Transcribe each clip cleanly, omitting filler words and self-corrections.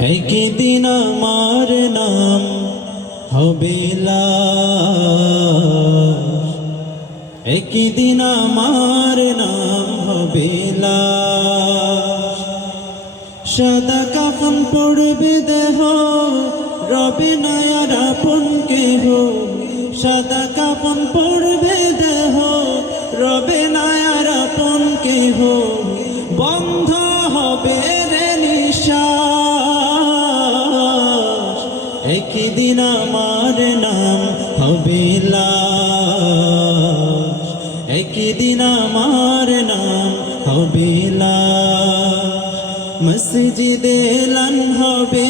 একদিন আমার নাম হবে লাশ, একদিন আমার নাম হবে লাশ। সাদা কাফন পড়বে দেহ, রবে না আর আপন কেহ। সাদা কাফন পড়বে দেহ, রবে না আর আপন কেহ। বন্ধ হবে রে নিঃশ্বাস, একদিন আমার নাম হবে লাশ, একদিন আমার নাম হবে লাশ। মসজিদে এলান হবে,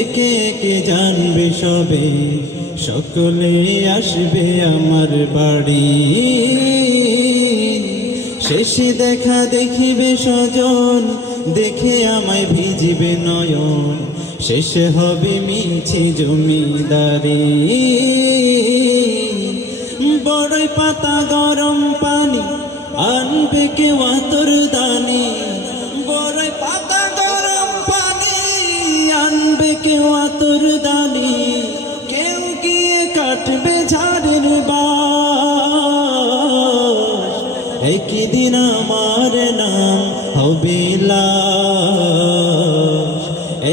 একে একে জানবে সবে, সকলে আসবে আমার বাড়ি। শেষে দেখা দেখিবে স্বজন, দেখে আমায় ভিজিবে নয়ন। শেষে হবে মিছে জমিদারি, বড়ই পাতা গরম পানি আনবে কেউ আতর দানি। বড়ই পাতা গরম পানি আনবে কেউ আতর দানি। কেউ গিয়ে কাটবে ঝাড়ের বাস, একদিন আমার নাম হবে লাশ,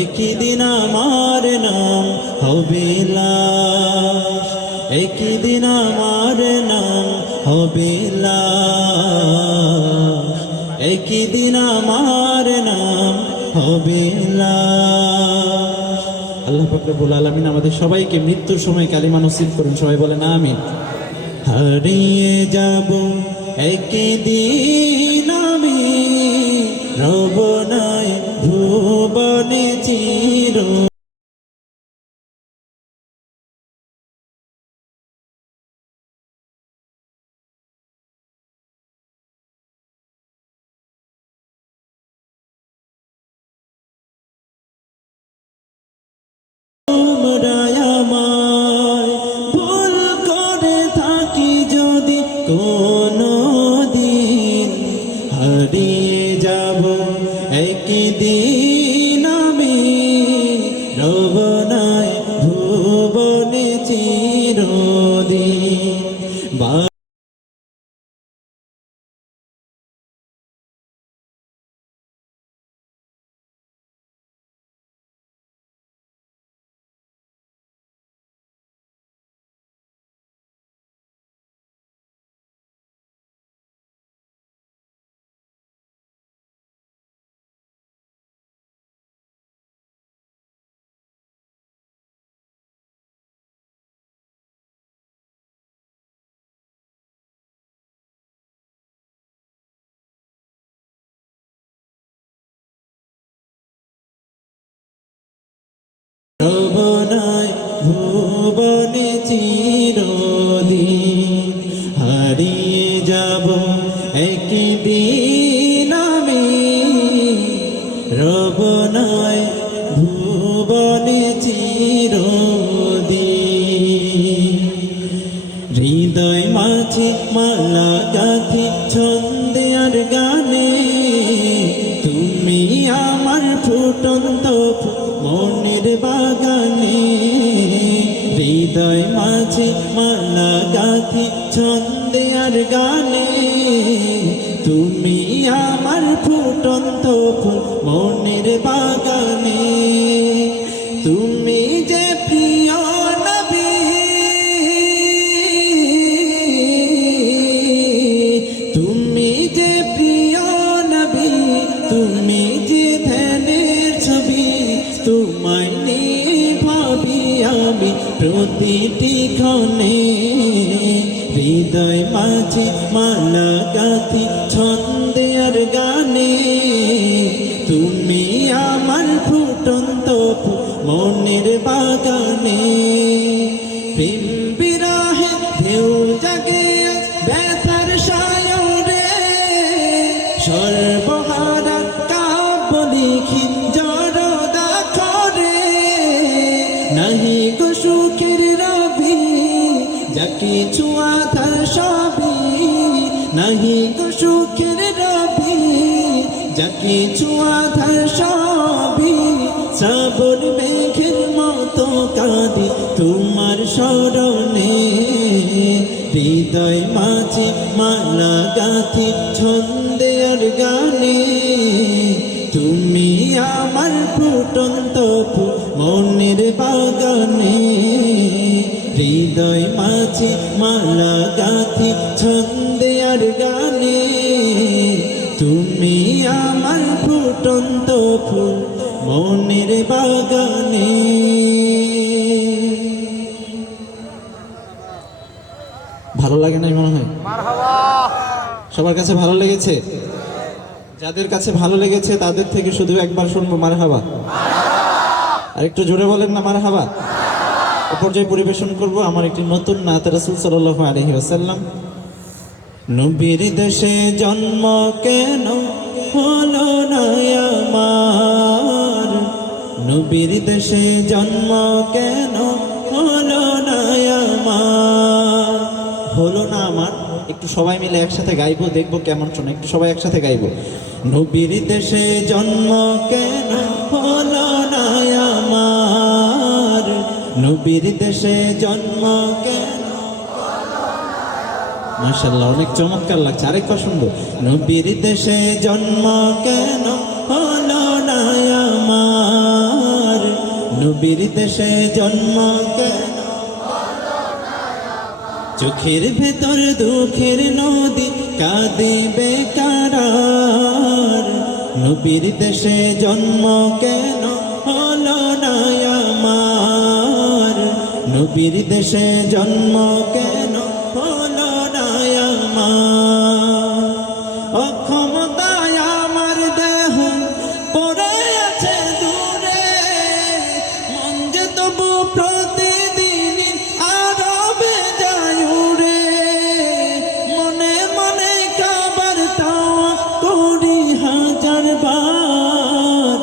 একদিন আমার নাম হবে লাশ, একদিন আমার নাম হবে লাশ, একদিন আমার নাম হবে লাশ। আল্লাহ পাক রব্বুল আলামিন আমাদের সবাইকে মৃত্যুর সময় কালিমা নসিব করুন, সবাই বলেন আমিন। হারিয়ে যাব একদিন আমি, রব নাই ভুবনে চির। তোমরা আমায় ভুল করে থাকি যদি কোনো দিন, হারিয়ে যাব একদিন আমি, রব নাই ভুবনে চিরদিন। রব নাই ভুবনে চিরদিন, হারিয়ে যাব একদিন আমি, রব নাই ভুবনে চিরদিন। হৃদয় মাঝে মালা গাঁথি ছন্দে আর গানে, তুমি আমার ফুটন্ত মনের বাগানে। হৃদয় মাঝে মালা গাঁথি ছন্দে আর গানে, তুমি আমার ফুটন্ত মনের বাগানে। তুমি যে প্রিয় নবী, তুমি যে প্রিয় নবী, তুমি যে ধ্যানের ছবি। তোমায় নিয়ে ভাবি আমি প্রতিটি ক্ষণে, হৃদয় মাঝে মালা গাঁথি ছন্দে আর গানে। তুমি আমার ফুটন্ত মনের বাগানে। প্রেম বিরহে ঢেউ জাগে ব্যথার সায়রে, সর্বহারা কাব্য লিখি জড়দা করে। নাহি গো সুখের রবি, যা কিছু আধার সবই। নাহি গো সুখের রবি, যা কিছু আধার সবই শ্রাবণ মেঘের মতো কাঁদি তোমার স্মরণে, হৃদয় মাঝে মালা গাঁথি ছন্দে আর গানে, তুমি আমার ফুটন্ত ফুল মনের বাগানে, হৃদয় মাঝে মালা গাঁথি ছন্দে আর গানে, তুমি আমার ফুটন্ত ফুল মনের বাগানে। ভালো লাগে নাই মনে হয়? সবার কাছে ভালো লেগেছে? যাদের কাছে ভালো লেগেছে তাদের থেকে শুধু একবার শুনবো মারহাবা। আর একটু জোরে বলেন না মারহাবা। পর্যায়ে পরিবেশন করব আমার একটি নতুন নাত রাসূল সাল্লাল্লাহু আলাইহি ওয়াসাল্লাম। নবীর দেশে জন্ম কেন হলো না আমার, নবীর দেশে জন্ম কেন হলো না আমার, হলো না আমার। একটু সবাই মিলে একসাথে গাইবো, দেখবো কেমন শোনে। একটু সবাই একসাথে গাইবো। নবীর দেশে জন্ম কেন হলো না আমার, নবীর দেশে জন্ম কেন। মাশাআল্লাহ, অনেক চমৎকার লাগছে। আরেকবার শুনবো। নবীর দেশে জন্ম কেন হলো না আমার, নবীর দেশে জন্ম কেন। চোখের ভেতর দুঃখের নদী কাঁদে বেকারার, নবীর দেশে জন্ম কেন হলো না আমার, নবীর দেশে জন্ম কেন হলো না আমার। অক্ষমতায় আমার দেহ পড়ে আছে দূরে, মন যে তবু প্রতিদিন আরবে যায় উড়ে, মনে মনে কাবার তাওয়া করি হাজার বার,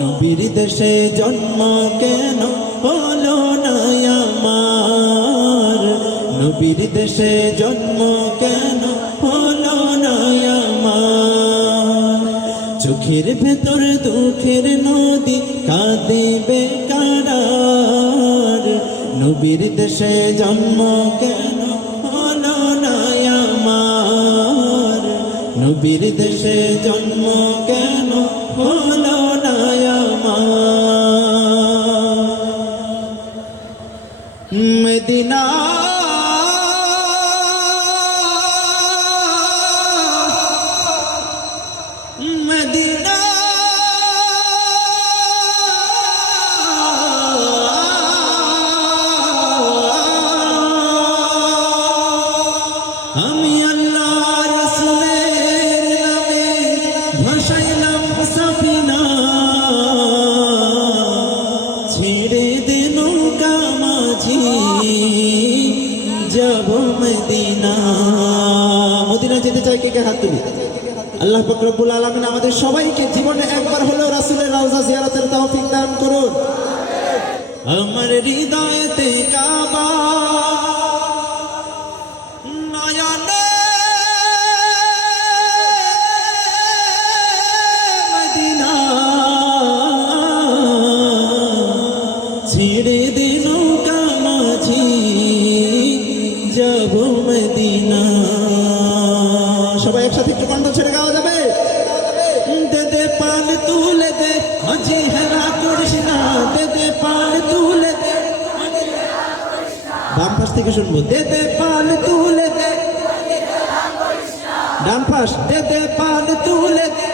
নবীর দেশে জন্ম কেন হলো না আমার, নবীর দেশে জন্ম কেন হলো না আমার। চোখের ভেতর দুঃখের নদী কাঁদে বেকারার, নবীর দেশে জন্ম কেন হলো না আমার, নবীর দেশে জন্ম কেন হলো না আমার। মদিনা মদিনা আমি আল্লাহ রাসূলের নামে ভাসাইলাম সাফিনা, ছেড়ে দে নৌকা মাঝি যাব মদিনা। মদিনা যেতে চাই কে কে হাত তুলি। আল্লাহ পাক রব্বুল আলামিন আমাদের সবাইকে জীবনে একবার হলেও রাসূলের রওজা জিয়ারতের তৌফিক দান করুন। আমার হৃদয়েতে কাবা, নয়নে মদিনা, ছেড়ে দে নৌকা মাঝি যাব মদিনা। সবাই একসাথে একটু কণ্ঠ ছেড়ে গাওয়া যাবে? দে দে পান তুলে দে মাঝি হেরা করিস না, দে দে পান তুলে দে। বাম পাশ থেকে শুনবো। দে দে পান তুলে দে, ডান পাশ। দে দে পান তুলে দে,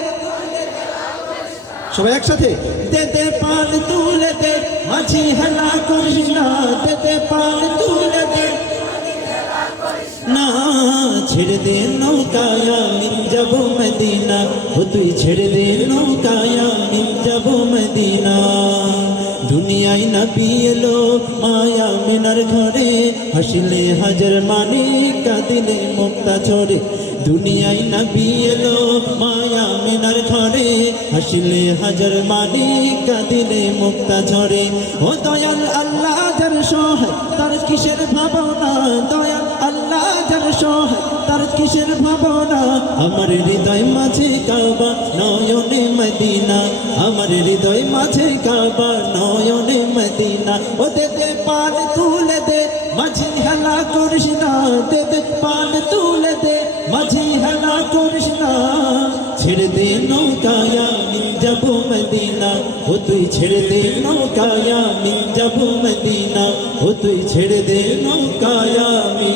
সবাই একসাথে। দে দে পান তুলে দে মাঝি হেরা করিস না, দে দে পান তুলে দে না। ছেড়ে দে নৌকায় আমি যাব মদিনা, ও তুই ছেড়ে দে নৌকায় আমি যাব মদিনা। দুনিয়ায় নবী এলো মায়া মিনার ঘরে, হাসিলে হাজার মানে কাঁদিলে মুক্তা ঝরে। দুনিয়ায় নবী এলো মায়া মিনার ঘরে, হাসিলে হাজার মানে কাঁদিলে মুক্তা ঝরে। ও দয়াল আল্লাহ যার সহায় তার কিসের ভাবনা, দয়াল আল্লাহ যার সহায় তার কি কিসের ভাবনা আমার হৃদয় মাঝে কাবা নয়নে মদিনা আমার হৃদয় মাঝে কাবা নয়নে মদিনা ও দে দে পান তুলে দে মাঝি হেলা করিস না দে দে পান তুলে দে মাঝি হেলা করিস না ছেড়ে দে নৌকায় আমি যাব মদিনা ও তুই ছেড়ে দে নৌকায় আমি যাব মদিনা ও তুই ছেড়ে দে নৌকায় আমি